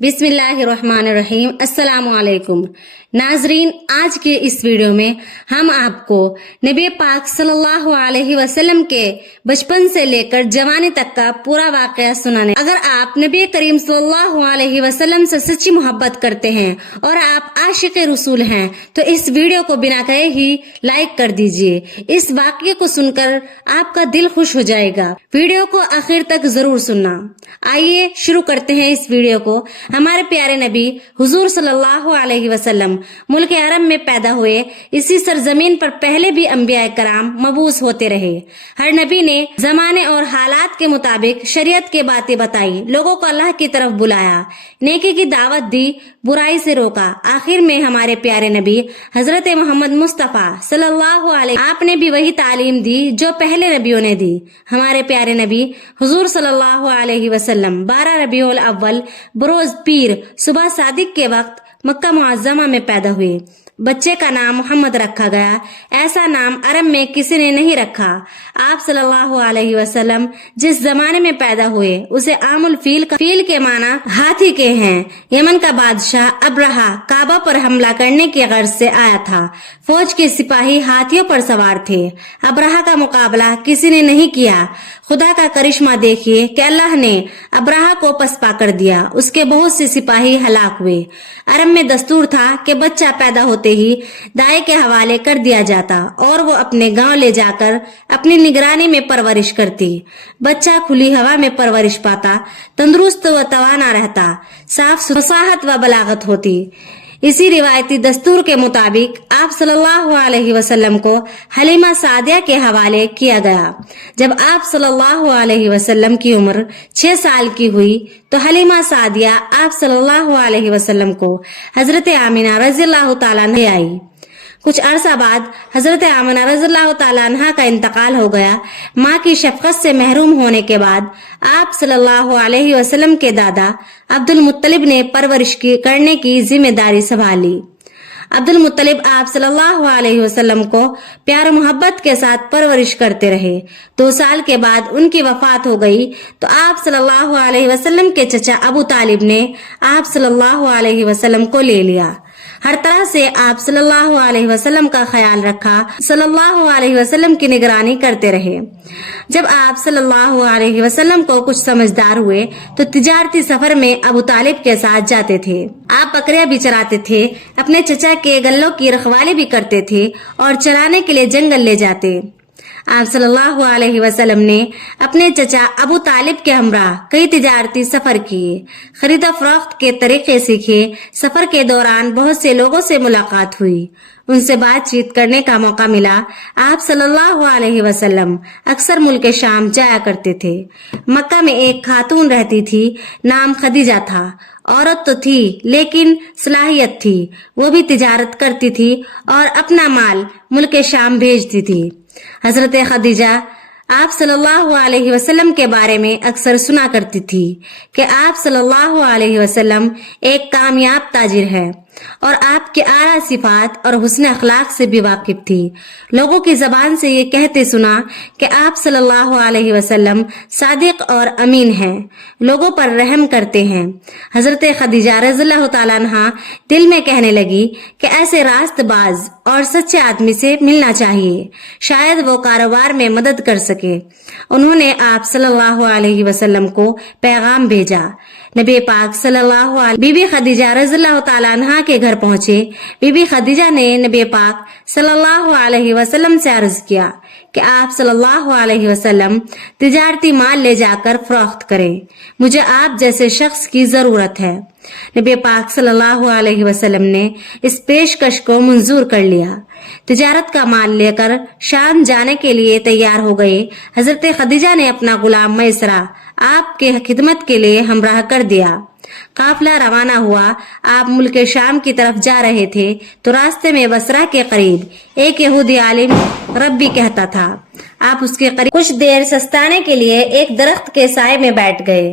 बिस्मिल्लाहिर्रहमानिर्रहीम। अस्सलाम वालेकुम नाजरीन, आज के इस वीडियो में हम आपको नबी पाक सल्लल्लाहु अलैहि वसल्लम के बचपन से लेकर जवानी तक का पूरा वाकया सुनाने। अगर आप नबी करीम सल्लल्लाहु अलैहि वसल्लम से सच्ची मोहब्बत करते हैं और आप आशिक रसूल हैं तो इस वीडियो को बिना कहे ही लाइक कर दीजिए। इस वाकये को सुनकर आपका दिल खुश हो जाएगा। वीडियो को आखिर तक जरूर सुनना। आइए शुरू करते हैं इस वीडियो को। हमारे प्यारे नबी हुजूर सल्लल्लाहु अलैहि वसल्लम मुल्क अरब में पैदा हुए। इसी सरजमीन पर पहले भी अंबिया कराम मबूस होते रहे। हर नबी ने जमाने और हालात के मुताबिक शरीयत के बातें बताई, लोगों को अल्लाह की तरफ बुलाया, नेकी की दावत दी, बुराई से रोका। आखिर में हमारे प्यारे नबी हजरत मोहम्मद मुस्तफा सल्लल्लाहु अलैहि आपने भी वही तालीम दी जो पहले नबियों ने दी। हमारे प्यारे नबी हुजूर सल्लल्लाहु अलैहि वसल्लम 12 रबीउल अव्वल बरोज पीर सुबह सादिक के वक्त मक्का मुअज्जमा में पैदा हुए। बच्चे का नाम मोहम्मद रखा गया। ऐसा नाम अरब में किसी ने नहीं रखा। आप सल्लल्लाहु अलैहि वसल्लम जिस जमाने में पैदा हुए उसे आमुल फील के माना हाथी के हैं। यमन का बादशाह अब्रहा काबा पर हमला करने की गर्ज से आया था। फौज के सिपाही हाथियों पर सवार थे। अब्रहा का मुकाबला किसी ने नहीं किया। खुदा का करिश्मा देखिए कि अल्लाह ने अब्रहा को पसपा कर दिया। उसके बहुत से सिपाही हलाक हुए। अरब में दस्तूर था कि बच्चा पैदा होते ही दाई के हवाले कर दिया जाता और वो अपने गांव ले जाकर अपनी निगरानी में परवरिश करती। बच्चा खुली हवा में परवरिश पाता, तंदुरुस्त व तवाना रहता, साफ फसाहत व बलागत होती। इसी रिवायती दस्तूर के मुताबिक आप सल्लल्लाहु अलैहि वसल्लम को हलीमा सादिया के हवाले किया गया। जब आप सल्लल्लाहु अलैहि वसल्लम की उम्र 6 साल की हुई तो हलीमा सादिया आप सल्लल्लाहु अलैहि वसल्लम को हजरत आमिना रज़ियल्लाहु ताला अन्हा ले आई। कुछ अरसा बाद हजरत आमिना रज़ियल्लाहु ताला अन्हा का इंतकाल हो गया। माँ की शफकत से महरूम होने के बाद आप सल्लल्लाहु अलैहि वसल्लम के दादा अब्दुल मुत्तलिब ने परवरिश करने की जिम्मेदारी संभाली। अब्दुल मुत्तलिब आप सल्लल्लाहु अलैहि वसल्लम को प्यार मोहब्बत के साथ परवरिश करते रहे। 2 साल के बाद उनकी वफात हो गई तो आप सल्लल्लाहु अलैहि वसल्लम के चचा अबू तालिब ने आप सल्लल्लाहु अलैहि वसल्लम को ले लिया। हर तरह से आप सल्लल्लाहु अलैहि वसल्लम का ख्याल रखा, सल्लल्लाहु अलैहि वसल्लम की निगरानी करते रहे। जब आप सल्लल्लाहु अलैहि वसल्लम को कुछ समझदार हुए तो तिजारती सफर में अबू तालिब के साथ जाते थे। आप बकरियां भी चराते थे, अपने चचा के गल्लों की रखवाली भी करते थे और चराने के लिए जंगल ले जाते। आप सल्लल्लाहु अलैहि वसल्लम ने अपने चचा अबू तालिब के हमरा कई तिजारती सफर किए, खरीदा फरोख्त के तरीके सीखे। सफर के दौरान बहुत से लोगों से मुलाकात हुई, उनसे बातचीत करने का मौका मिला। आप सल्लल्लाहु अलैहि वसल्लम अक्सर मुल्क शाम जाया करते थे। मक्का में एक खातून रहती थी, नाम खदीजा था। औरत तो थी लेकिन सलाहियत थी। वो भी तिजारत करती थी और अपना माल मुल्क शाम भेजती थी। हजरत खदीजा आप सल्लल्लाहु अलैहि वसल्लम के बारे में अक्सर सुना करती थी कि आप सल्लल्लाहु अलैहि वसल्लम एक कामयाब ताजिर है और आपके आला सिफात और हुस्न अखलाक से भी वाकिफ थी। लोगों की जबान से ये कहते सुना कि आप सल्लल्लाहु अलैहि वसल्लम सादिक और अमीन हैं, लोगों पर रहम करते हैं। हजरत खदीजा रज़ियल्लाहु ताला अन्हा दिल में कहने लगी कि ऐसे रास्तबाज और सच्चे आदमी से मिलना चाहिए, शायद वो कारोबार में मदद कर सके। उन्होंने आप सल्लल्लाहु अलैहि वसल्लम को पैगाम भेजा। नबी पाक सल्लल्लाहु अलैहि बीबी खदीजा रज़ियल्लाहु ताला अन्हा के घर पहुंचे। बीबी खदीजा ने नबी पाक सल्लल्लाहु अलैहि वसल्लम से अर्ज किया कि आप सल्लल्लाहु अलैहि वसल्लम तिजारती माल ले जाकर फरोख्त करें, मुझे आप जैसे शख्स की जरूरत है। नबी पाक सल्लल्लाहु अलैहि वसल्लम ने इस पेशकश को मंजूर कर लिया। तिजारत का माल लेकर शाम जाने के लिए तैयार हो गए। हजरत खदीजा ने अपना गुलाम मैसरा आपके खिदमत के लिए हमराह कर दिया। काफिला रवाना हुआ। आप मुल्क शाम की तरफ जा रहे थे तो रास्ते में बसरा के करीब एक यहूदी आलिम रब्बी कहता था। आप उसके करीब कुछ देर सस्ताने के लिए एक दरख्त के साए में बैठ गए।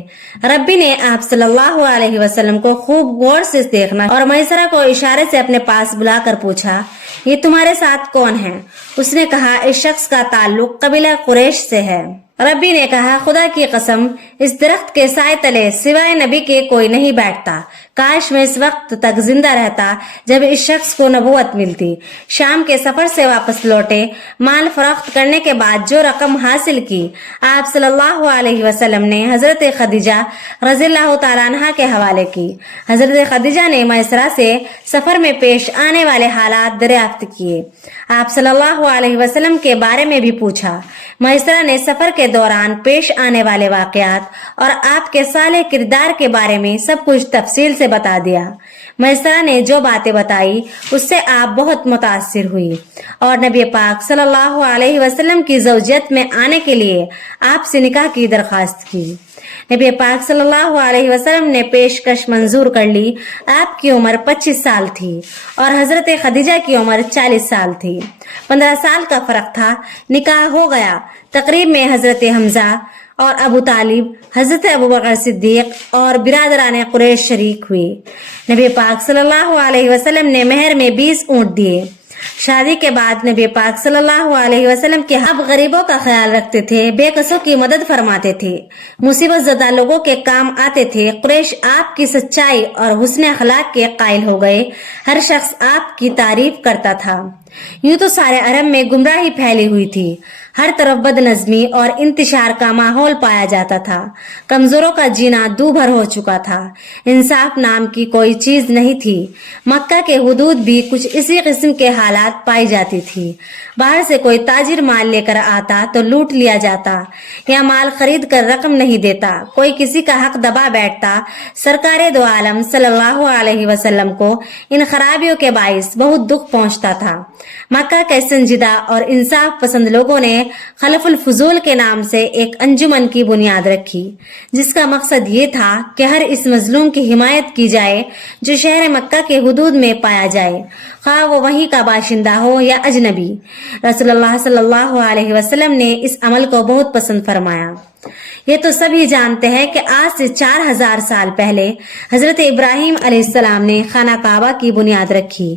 रब्बी ने आप सल्लल्लाहु अलैहि वसल्लम को खूब गौर से देखना और मैसरा को इशारे से अपने पास बुलाकर पूछा, ये तुम्हारे साथ कौन है? उसने कहा, इस शख्स का ताल्लुक कबीला कुरैश से है। रब्बी ने कहा, खुदा की कसम इस दरख्त के साए तले सिवाय नबी के कोई नहीं बैठता। काश मैं इस वक्त तक जिंदा रहता जब इस शख्स को नबूवत मिलती। शाम के सफर से वापस लौटे, माल फरोख्त करने के बाद जो रकम हासिल की, आप सल्लल्लाहु अलैहि वसल्लम ने हजरत खदीजा रज़ियल्लाहु ताला अन्हा के हवाले की। हजरत खदीजा ने मैसरा से सफर में पेश आने वाले हालात दरियाफ्त किए। आप सल्लल्लाहु अलैहि वसल्लम के बारे में भी पूछा। मैसरा ने सफर के दौरान पेश आने वाले वाकयात और आपके साले किरदार के बारे में सब कुछ तफसील से बता दिया। मैसरा ने जो बातें बताई उससे आप बहुत मुतासिर हुई और नबी पाक सल्लल्लाहु अलैहि वसल्लम की ज़ौजियत में आने के लिए आपसे निकाह की दरखास्त की। नबी पाक सल्लल्लाहु अलैहि वसल्लम ने पेशकश मंजूर कर ली। आपकी उम्र 25 साल थी और हजरत खदीजा की उम्र 40 साल थी। 15 साल का फर्क था। निकाह हो गया। तकरीब में हजरत हमजा और अबू तालिब, हजरत अबू बकर सिद्दीक और बिरादरान कुरैश शरीक हुए। नबी पाक सल्लल्लाहु अलैहि वसल्लम ने मेहर में 20 ऊंट दिए। शादी के बाद नबी पाक सल्लल्लाहु अलैहि वसल्लम के आप गरीबों का ख्याल रखते थे, बेकसों की मदद फरमाते थे, मुसीबत ज़दा लोगों के काम आते थे। कुरैश आपकी सच्चाई और हुस्न अखलाक के कायल हो गए। हर शख्स आपकी तारीफ करता था। यूं तो सारे अरब में गुमराही फैली हुई थी। हर तरफ बदनज़मी और इंतशार का माहौल पाया जाता था। कमजोरों का जीना दूभर हो चुका था। इंसाफ नाम की कोई चीज नहीं थी। मक्का के हुदूद भी कुछ इसी किस्म के हालात पाई जाती थी। बाहर से कोई ताजिर माल लेकर आता तो लूट लिया जाता या माल खरीद कर रकम नहीं देता। कोई किसी का हक दबा बैठता। सरकारे दो आलम सल्लल्लाहु अलैहि वसल्लम को इन खराबियों के बाइस बहुत दुख पहुंचता था। मक्का के संजीदा और इंसाफ पसंद लोगों ने खलफुल फुजूल के नाम से एक अंजुमन की बुनियाद रखी, जिसका मकसद ये था कि हर इस मजलूम की हिमायत की जाए जो शहर मक्का के हुदूद में पाया जाए, खा वो वहीं का बाशिंदा हो या अजनबी। रसूलुल्लाह सल्लल्लाहु अलैहि वसल्लम ने इस अमल को बहुत पसंद फरमाया। ये तो सभी जानते हैं कि आज से 4000 साल पहले हजरत इब्राहिम अलैहिस्सलाम ने खाना काबा की बुनियाद रखी।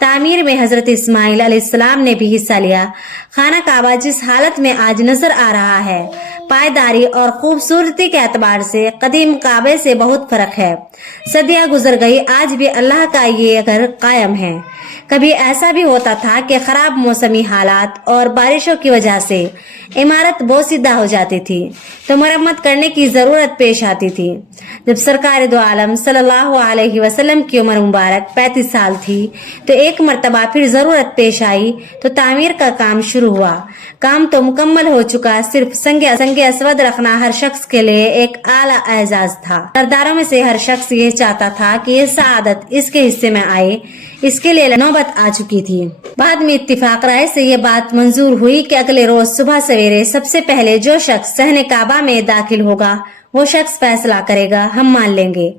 तामीर में हजरत इस्माइल अलैहिस्सलाम ने भी हिस्सा लिया। खाना काबा जिस हालत में आज नजर आ रहा है, पायदारी और खूबसूरती के एतबार से कदीम काबे से बहुत फर्क है। सदियां गुजर गई, आज भी अल्लाह का ये घर कायम है। कभी ऐसा भी होता था कि खराब मौसमी हालात और बारिशों की वजह से इमारत बोसीदा हो जाती थी तो मरम्मत करने की जरूरत पेश आती थी। जब सरकार दो आलम सल्लल्लाहु अलैहि वसल्लम की उम्र मुबारक 35 साल थी तो एक मर्तबा फिर जरूरत पेश आई तो तामीर का काम शुरू हुआ। काम तो मुकम्मल हो चुका, सिर्फ संगे असवद रखना हर शख्स के लिए एक आला एजाज था। सरदारों में से हर शख्स ये चाहता था कि ये सआदत इसके हिस्से में आए। इसके लिए नौबत आ चुकी थी। बाद में इत्तिफाक राय से ये बात मंजूर हुई कि अगले रोज सुबह सवेरे सबसे पहले जो शख्स सहने काबा में दाखिल होगा वो शख्स फैसला करेगा, हम मान लेंगे।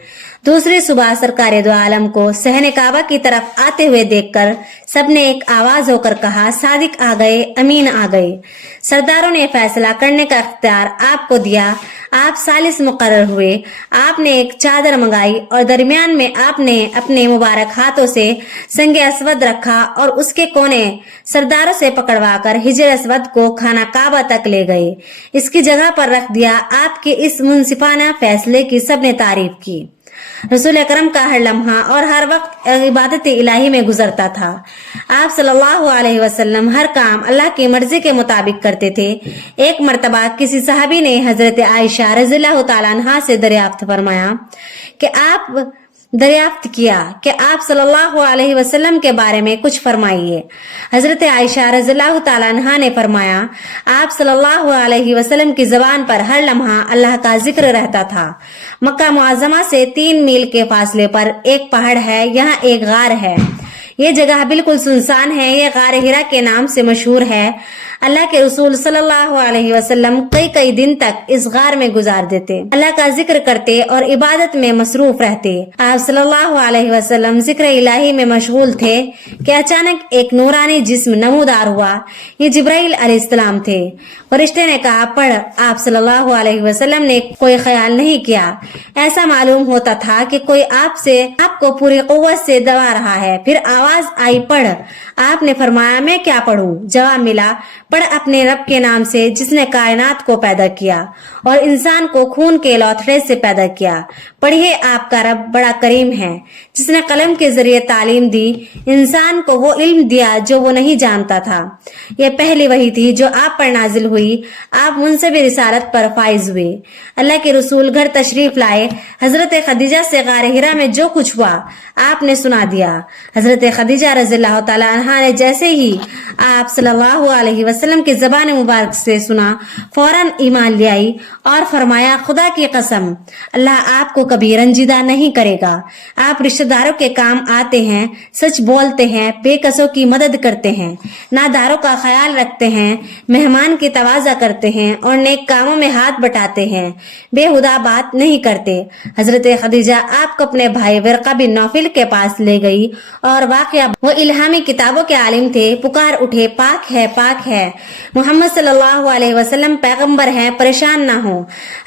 दूसरी सुबह सरकार दो आलम को सहने काबा की तरफ आते हुए देखकर सबने एक आवाज होकर कहा, सादिक आ गए, अमीन आ गए। सरदारों ने फैसला करने का इख्तियार आपको दिया। आप सालिस मुकर्रर हुए। आपने एक चादर मंगाई और दरमियान में आपने अपने मुबारक हाथों से संगे असवद रखा और उसके कोने सरदारों से पकड़वाकर हिजर असवद को खाना काबा तक ले गए। इसकी जगह पर रख दिया। आपके इस मुंसिफाना फैसले की सबने तारीफ की। रसूल अकरम का हर लम्हा और हर वक्त इबादत इलाही में गुजरता था। आप सल्लल्लाहु अलैहि वसल्लम हर काम अल्लाह की मर्जी के मुताबिक करते थे। एक मर्तबा किसी सहाबी ने हजरत आयशा रज़ियल्लाहु ताला अन्हा से दरियाफ्त किया कि आप सल्लल्लाहु अलैहि वसल्लम के बारे में कुछ फरमाइए। हजरत आयशा रज़ियल्लाहु ताला अन्हा ने फरमाया, आप सल्लल्लाहु अलैहि वसल्लम की जबान पर हर लम्हा अल्लाह का जिक्र रहता था। मक्का मुअज़्ज़मा से 3 मील के फासले पर एक पहाड़ है, यहाँ एक गार है। ये जगह बिल्कुल सुनसान है। ये गार हिरा के नाम से मशहूर है। अल्लाह के रसूल सल्लल्लाहु अलैहि वसल्लम कई दिन तक इस गार में गुजार देते, अल्लाह का जिक्र करते और इबादत में मसरूफ रहते। आप सल्लल्लाहु अलैहि वसल्लम जिक्र इलाही में मशगूल थे कि अचानक एक नूरानी जिस्म नमूदार हुआ। ये जिब्राइल अलैहिस्सलाम थे। फरिश्ते ने कहा, पढ़। आप सल्लल्लाहु अलैहि वसल्लम ने कोई ख्याल नहीं किया। ऐसा मालूम होता था कि कोई आपको पूरी कुव्वत से दबा रहा है। फिर आवाज आई, पढ़। आपने फरमाया मैं क्या पढ़ूं? जवाब मिला, पढ़ अपने रब के नाम से जिसने कायनात को पैदा किया और इंसान को खून के लौथड़े से पैदा किया। पढ़िए आपका रब बड़ा करीम है जिसने कलम के जरिए तालीम दी, इंसान को वो इल्म दिया जो वो नहीं जानता था। यह पहली वही थी जो आप पर नाजिल हुई। आप मुनसिब रिसालत पर फाइज हुए। अल्लाह के रसूल घर तशरीफ लाए। हजरत खदीजा से गारे हिरा में जो कुछ हुआ आपने सुना दिया। हजरत खदीजा रज़ियल्लाहु ताला अन्हा ने जैसे ही आप सल्लल्लाहु अलैहि वसल्लम की ज़बान मुबारक से सुना, फौरन ईमान ले आई और फरमाया, खुदा की कसम अल्लाह आपको कभी रंजीदा नहीं करेगा। आप रिश्तेदारों के काम आते हैं, सच बोलते हैं, बेकसों की मदद करते हैं, नादारों का ख्याल रखते हैं, मेहमान की तवाज़ा करते हैं और नेक कामों में हाथ बटाते हैं, बेहुदा बात नहीं करते। हजरत खदीजा आपको अपने भाई वर्का बिन नौफिल के पास ले गई और वाकया वो इल्हामी किताबों के आलिम थे। पुकार उठे, पाक है, मोहम्मद सल्लल्लाहु अलैहि वसल्लम पैगंबर हैं, परेशान ना हो।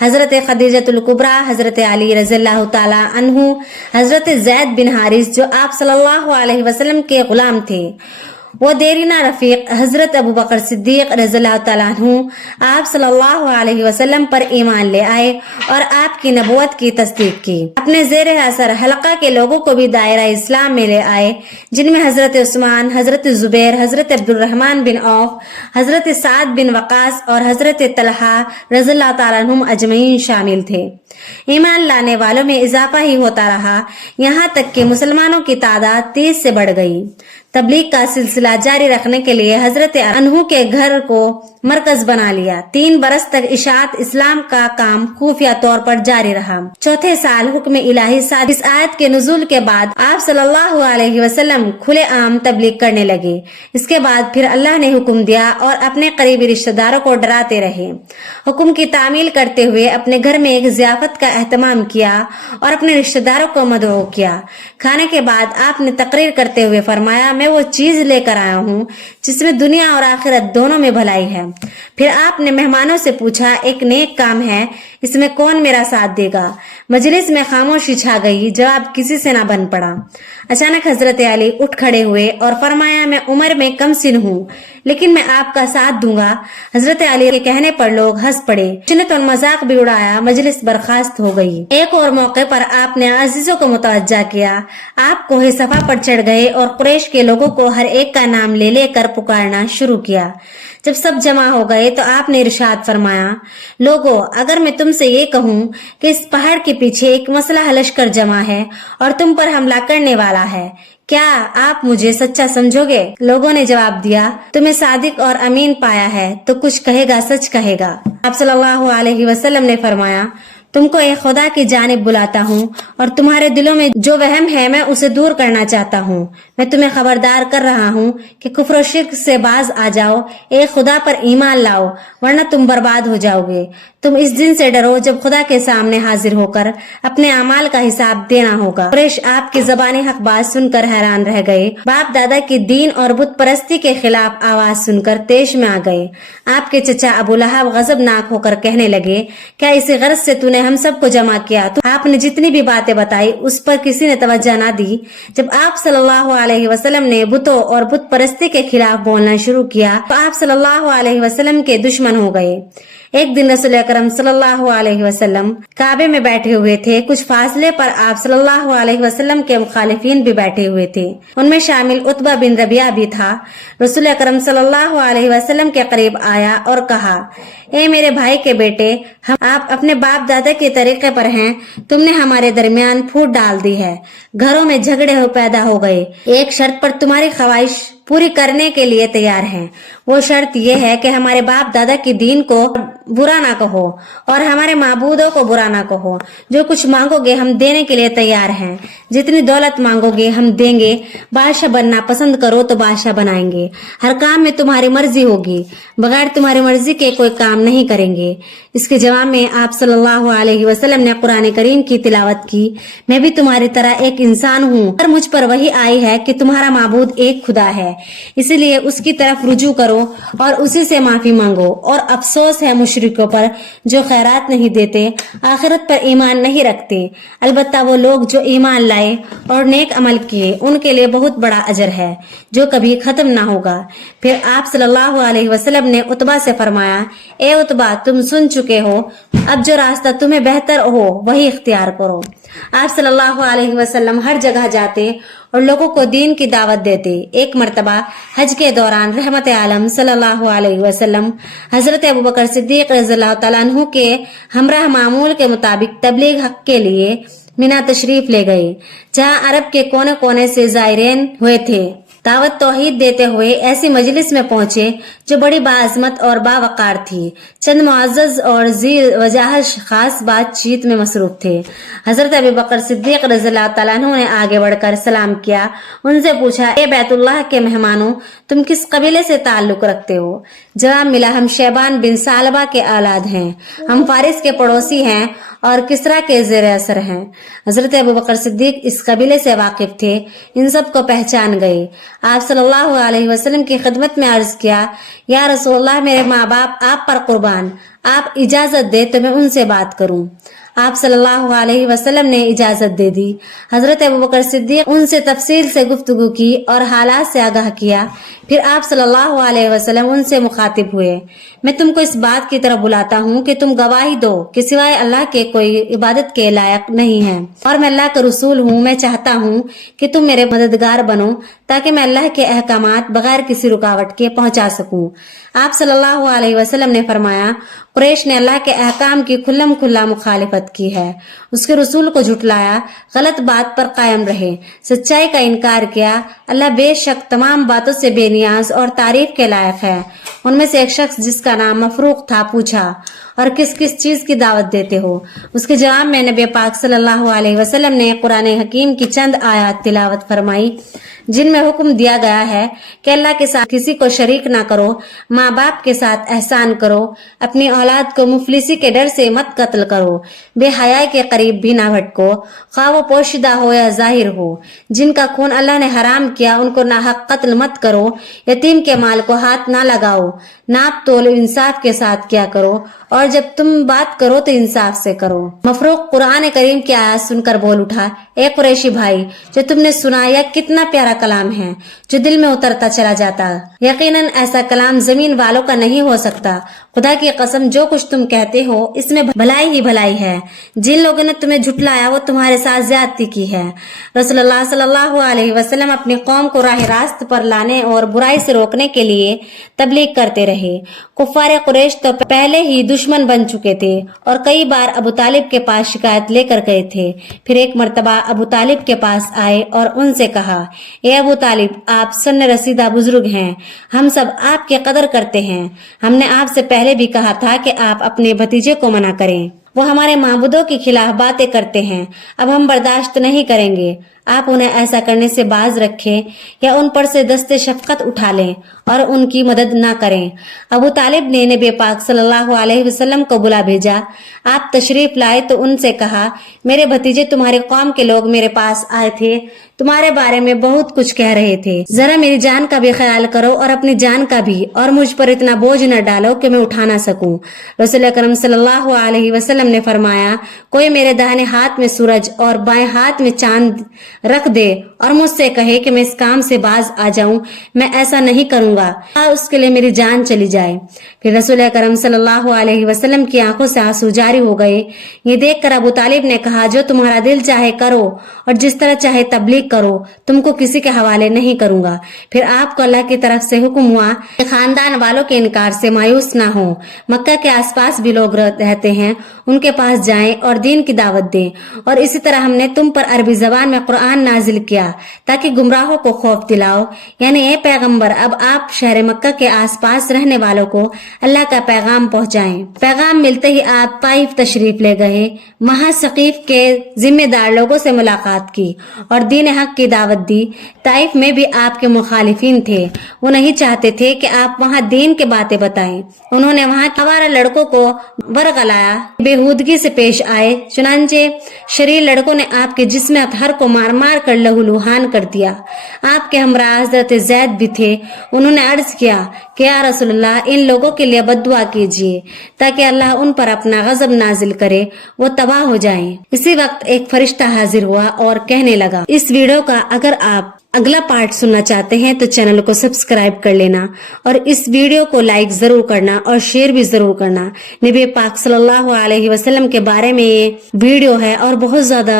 हजरत खदीजतुल कुबरा, हजरत अली रज़ियल्लाहु ताला अन्हु, हजरत ज़ैद बिन हारिस जो आप सल्लल्लाहु अलैहि वसल्लम के गुलाम थे, वो देरीना रफीक हजरत अबू बकर सिद्दीक रज़ियल्लाहु ताला अन्हु आप सल्लल्लाहु अलैहि वसल्लम पर ईमान ले आए और आपकी नबुवत की तस्दीक की। अपने ज़ेरे असर हलका के लोगों को भी दायरा इस्लाम में ले आए, जिनमें हजरत उस्मान, हजरत जुबैर, हजरत अब्दुर्रहमान बिन औफ, हजरत साद बिन वकास और हजरत तलहा रज़ियल्लाहु ताला अन्हुम अजमईन शामिल थे। ईमान लाने वालों में इजाफा ही होता रहा, यहाँ तक कि मुसलमानों की तादाद 30 से बढ़ गई। तबलीग का सिलसिला जारी रखने के लिए हजरत अनहु के घर को मरकज बना लिया। 3 बरस तक इशाअत इस्लाम का काम खुफिया तौर पर जारी रहा। चौथे साल हुक्म इलाही साथ इस आयत के नुज़ूल के बाद आप सल्लल्लाहु अलैहि वसल्लम खुले आम तबलीग करने लगे। इसके बाद फिर अल्लाह ने हुक्म दिया और अपने करीबी रिश्तेदारों को डराते रहे। हुक्म की तामील करते हुए अपने घर में एक ज़ियाफत का एहतमाम किया और अपने रिश्तेदारों को मदऊ किया। खाने के बाद आपने तकरीर करते हुए फरमाया, मैं वो चीज लेकर आया हूँ जिसमें दुनिया और आखिरत दोनों में भलाई है। फिर आपने मेहमानों से पूछा, एक नेक काम है, इसमें कौन मेरा साथ देगा? मजलिस में खामोशी छा गई, जवाब किसी से ना बन पड़ा। अचानक हजरत अली उठ खड़े हुए और फरमाया, मैं उम्र में कम सिन हूँ लेकिन मैं आपका साथ दूंगा। हजरत अली के कहने पर लोग हंस पड़े, चिन्नत और मजाक भी उड़ाया। मजलिस बर्खास्त हो गई। एक और मौके पर आपने अजीजों को मुतवज्जा किया। आप कोहे सफा पर चढ़ गए और कुरैश के लोगों को हर एक का नाम ले लेकर पुकारना शुरू किया। जब सब जमा हो गए तो आपने इरशाद फरमाया, लोगों, अगर मैं तुमसे ये कहूँ कि इस पहाड़ के पीछे एक मसला लश्कर जमा है और तुम पर हमला करने वाला है, क्या आप मुझे सच्चा समझोगे? लोगों ने जवाब दिया, तुम्हें सादिक और अमीन पाया है तो कुछ कहेगा सच कहेगा। आप सल्लल्लाहु अलैहि वसल्लम ने फरमाया, तुमको एक खुदा की जानिब बुलाता हूँ और तुम्हारे दिलों में जो वहम है मैं उसे दूर करना चाहता हूँ। मैं तुम्हें खबरदार कर रहा हूँ कि कुफ्र और शिर्क से बाज आ जाओ, एक खुदा पर ईमान लाओ, वरना तुम बर्बाद हो जाओगे। तुम इस दिन से डरो जब खुदा के सामने हाजिर होकर अपने अमाल का हिसाब देना होगा। कुरैश आपकी ज़बानी हक बात सुनकर हैरान रह गए। बाप दादा की दीन और बुत परस्ती के खिलाफ आवाज सुनकर तेश में आ गए। आपके चचा अबू लहब गजबनाक होकर कहने लगे, क्या इसी गर्ज से तूने हम सबको जमा किया? तो आपने जितनी भी बातें बताई उस पर किसी ने तवज्जो न दी। जब आप सल्लल्लाहु अलैहि वसल्लम ने बुतों और बुत परस्ती के खिलाफ बोलना शुरू किया तो आप सल्लल्लाहु अलैहि वसल्लम के दुश्मन हो गए। एक दिन रसूल अकरम सल्लल्लाहु अलैहि वसल्लम काबे में बैठे हुए थे। कुछ फासले पर आप सल्लल्लाहु अलैहि वसल्लम के मुखालिफिन भी बैठे हुए थे। उनमें शामिल उतबा बिन रबिया भी था। रसूल अकरम सल्लल्लाहु अलैहि वसल्लम के करीब आया और कहा, ए मेरे भाई के बेटे, आप अपने बाप दादा के तरीके पर हैं। तुमने हमारे दरमियान फूट डाल दी है। घरों में झगड़े पैदा हो गए। एक शर्त पर तुम्हारी ख्वाहिश पूरी करने के लिए तैयार हैं। वो शर्त ये है कि हमारे बाप दादा की दीन को बुरा ना कहो और हमारे माबूदों को बुरा ना कहो। जो कुछ मांगोगे हम देने के लिए तैयार हैं। जितनी दौलत मांगोगे हम देंगे। बादशाह बनना पसंद करो तो बादशाह बनाएंगे। हर काम में तुम्हारी मर्जी होगी। बगैर तुम्हारी मर्जी के कोई काम नहीं करेंगे। इसके जवाब में आप सल्लल्लाहु अलैहि वसल्लम ने कुरान करीम की तिलावत की। मैं भी तुम्हारी तरह एक इंसान हूँ और मुझ पर वही आई है कि तुम्हारा माबूद एक खुदा है। इसीलिए उसकी तरफ रुजू करो और उसी से माफी मांगो। और अफसोस है मुशरिकों पर जो खैरात नहीं देते, आखिरत पर ईमान नहीं रखते। अलबत्ता वो लोग जो ईमान लाए और नेक अमल किए, उनके लिए बहुत बड़ा अजर है जो कभी खत्म ना होगा। फिर आप सल्लल्लाहु अलैहि वसल्लम ने उतबा से फरमाया, ए उतबा, तुम सुन चुके हो, अब जो रास्ता तुम्हें बेहतर हो वही इख्तियार करो। आप सल्लल्लाहु अलैहि वसल्लम हर जगह जाते और लोगों को दीन की दावत देते। एक मर्तबा हज के दौरान रहमत आलम सल्लल्लाहु अलैहि वसल्लम हजरत अबू बकर सिद्दीक रज़ियल्लाहु तआला अन्हु के हमराह मामूल के मुताबिक तबलीग हक के लिए मिना तशरीफ ले गए, जहां अरब के कोने कोने से ज़ायरीन हुए थे। दावत तौहीद देते हुए ऐसी मजलिस में पहुंचे जो बड़ी बाअज़मत और बावकार थी। चंद मुअज़्ज़ज़ और ज़ी वजाह खास बातचीत में मसरूफ थे। हजरत अबू बकर सिद्दीक रज़ियल्लाहु तआला अन्हु ने आगे बढ़कर सलाम किया। उनसे पूछा, ए बैतुल्लाह के मेहमानों, तुम किस कबीले से ताल्लुक रखते हो? जवाब मिला, हम शैबान बिन सालबा के औलाद हैं, हम फारिस के पड़ोसी हैं और किसरा के ज़ेर असर हैं। हजरत अबू बकर सिद्दीक इस कबीले से वाकिफ थे, इन सब को पहचान गए। आप सल्लल्लाहु अलैहि वसल्लम की खिदमत में अर्ज किया, या रसूलल्लाह, मेरे माँ बाप आप पर कुर्बान, आप इजाजत दे तो मैं उनसे बात करूं। आप सल्लल्लाहु अलैहि वसल्लम ने इजाजत दे दी। हजरत अबू बकर सिद्दीक उनसे तफसील से गुफ्तगू की और हालात से आगाह किया। फिर आप सल्लल्लाहु अलैहि वसल्लम उनसे मुखातिब हुए, मैं तुमको इस बात की तरफ बुलाता हूँ कि तुम गवाही दो कि सिवाय अल्लाह के कोई इबादत के लायक नहीं है और मैं अल्लाह का रसूल हूँ। मैं चाहता हूँ कि तुम मेरे मददगार बनो ताकि मैं अल्लाह के अहकामात बगैर किसी रुकावट के पहुंचा सकूं। आप सल्लल्लाहु अलैहि वसल्लम ने फरमाया, कुरैश ने अल्लाह के अहकाम की खुल्लम खुल्ला मुखालिफत की है, उसके रसूल को झुटलाया, गलत बात पर कायम रहे, सच्चाई का इनकार किया। अल्लाह बेशक तमाम बातों से बेनियाज और तारीफ के लायक है। उनमें से एक शख्स जिसका नाम मफरूक था पूछा, और किस किस चीज की दावत देते हो? उसके जवाब में नबी पाक सल्लल्लाहु अलैहि वसल्लम ने कुरान हकीम की चंद आयत तिलावत फरमाई जिनमें हुक्म दिया गया है कि अल्लाह के साथ किसी को शरीक ना करो, माँ बाप के साथ एहसान करो, अपनी औलाद को मुफलिसी के डर से मत कत्ल करो, बेहयाई के करीब भी ना भटको, खा वो पोशीदा हो या जाहिर हो, जिनका खून अल्लाह ने हराम किया उनको नाहक कत्ल मत करो, यतीम के माल को हाथ ना लगाओ, नाप तोल इंसाफ के साथ क्या करो, और जब तुम बात करो तो इंसाफ से करो। मफरूक कुरान करीम की आयत सुनकर बोल उठा, ए कुरैशी भाई, जो तुमने सुना यह कितना प्यारा कलाम है जो दिल में उतरता चला जाता। यकीनन ऐसा कलाम जमीन वालों का नहीं हो सकता। खुदा की कसम, जो कुछ तुम कहते हो इसमें भलाई ही भलाई है। जिन लोगों ने तुम्हें झुटलाया वो तुम्हारे साथ ज्यादती की है। रसूलुल्लाह सल्लल्लाहु अलैहि वसल्लम अपनी कौम को राह रास्त पर लाने और बुराई से रोकने के लिए तबलीग करते रहे। कुफ्फार कुरैश तो पहले ही दुश्मन बन चुके थे और कई बार अबू तालिब के पास शिकायत लेकर गए थे। फिर एक मर्तबा अबू तालिब के पास आए और उनसे कहा, ए अबू तालिब, आप सन्न रसीदा बुजुर्ग हैं, हम सब आपकी कदर करते हैं। हमने आपसे पहले भी कहा था कि आप अपने भतीजे को मना करें, वो हमारे माबूदों के खिलाफ बातें करते हैं, अब हम बर्दाश्त नहीं करेंगे। आप उन्हें ऐसा करने से बाज रखें या उन पर से दस्ते शफकत उठा लें और उनकी मदद ना करें। अबू तालिब ने नबी पाक सल्लल्लाहु अलैहि वसल्लम को बुला भेजा। आप तशरीफ लाए तो उनसे कहा, मेरे भतीजे तुम्हारे कौम के लोग मेरे पास आए थे, तुम्हारे बारे में बहुत कुछ कह रहे थे, जरा मेरी जान का भी ख्याल करो और अपनी जान का भी, और मुझ पर इतना बोझ न डालो कि मैं उठा ना सकूं। रसूल अकरम सल्लल्लाहु अलैहि वसल्लम ने फरमाया, कोई मेरे दाहिने हाथ में सूरज और बाएं हाथ में चांद रख दे और मुझसे कहे कि मैं इस काम से बाज आ जाऊं, मैं ऐसा नहीं करूंगा, उसके लिए मेरी जान चली जाए। फिर रसूल अकरम सल्लल्लाहु अलैहि वसल्लम की आंखों से आंसू जारी हो गए। ये देखकर अबू तालिब ने कहा, जो तुम्हारा दिल चाहे करो और जिस तरह चाहे तबलीग करो, तुमको किसी के हवाले नहीं करूंगा। फिर आपको अल्लाह की तरफ से हुक्म हुआ कि खानदान वालों के इनकार से मायूस ना हो, मक्का के आसपास भी लोग रहते हैं, उनके पास जाएं और दीन की दावत दें। और इसी तरह हमने तुम पर अरबी जबान में कुरान नाजिल किया ताकि गुमराहों को खौफ दिलाओ, यानी ए पैगंबर, अब आप शहर मक्का के आसपास रहने वालों को अल्लाह का पैगाम पहुंचाएं। पैगाम मिलते ही आप ताइफ तशरीफ ले गए, वहां सकीफ के जिम्मेदार लोगों से मुलाकात की और दीन हक की दावत दी। ताइफ में भी आपके मुखालिफिन थे, वो नहीं चाहते थे कि आप वहां दीन के बातें बताएं। उन्होंने वहां आवारा लड़कों को बरगलाया, बेहूदगी से पेश आए। चुनांचे शरीर लड़कों ने आपके जिस्म अतहर को मारा मार मार कर लहूलुहान कर दिया। आपके हमरा हजरत जैद भी थे। उन्होंने अर्ज किया कि या रसूलल्लाह, इन लोगों के लिए बद्दुआ कीजिए ताकि अल्लाह उन पर अपना गजब नाजिल करे, वो तबाह हो जाएं। इसी वक्त एक फरिश्ता हाजिर हुआ और कहने लगा, इस वीडियो का अगर आप अगला पार्ट सुनना चाहते हैं तो चैनल को सब्सक्राइब कर लेना और इस वीडियो को लाइक जरूर करना और शेयर भी जरूर करना। नबी पाक सल्लल्लाहु अलैहि वसल्लम के बारे में ये वीडियो है और बहुत ज्यादा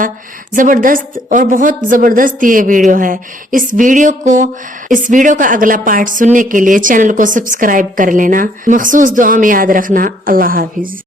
जबरदस्त ये वीडियो है। इस वीडियो का अगला पार्ट सुनने के लिए चैनल को सब्सक्राइब कर लेना। मखसूस दुआ में याद रखना। अल्लाह हाफिज।